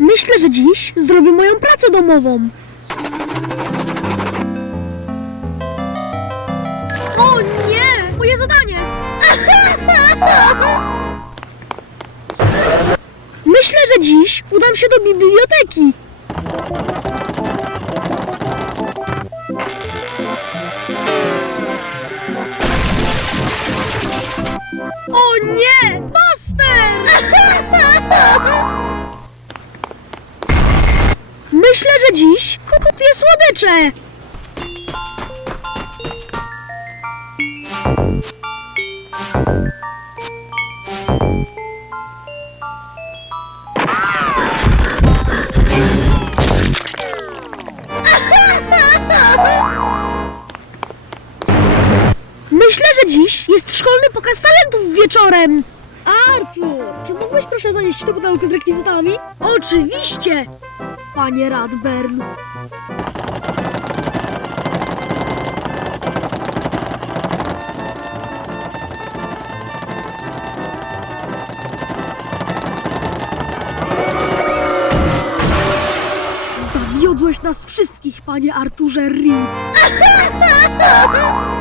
Myślę, że dziś zrobię moją pracę domową. O nie! Moje zadanie! Myślę, że dziś udam się do biblioteki. O nie! Buster! Myślę, że dziś kupię słodycze. Myślę, że dziś jest szkolny pokaz talentów wieczorem. Artur, czy mógłbyś proszę zanieść to pudełko z rekwizytami? Oczywiście, panie Radbern. Zawiodłeś nas wszystkich, panie Arturze Reed.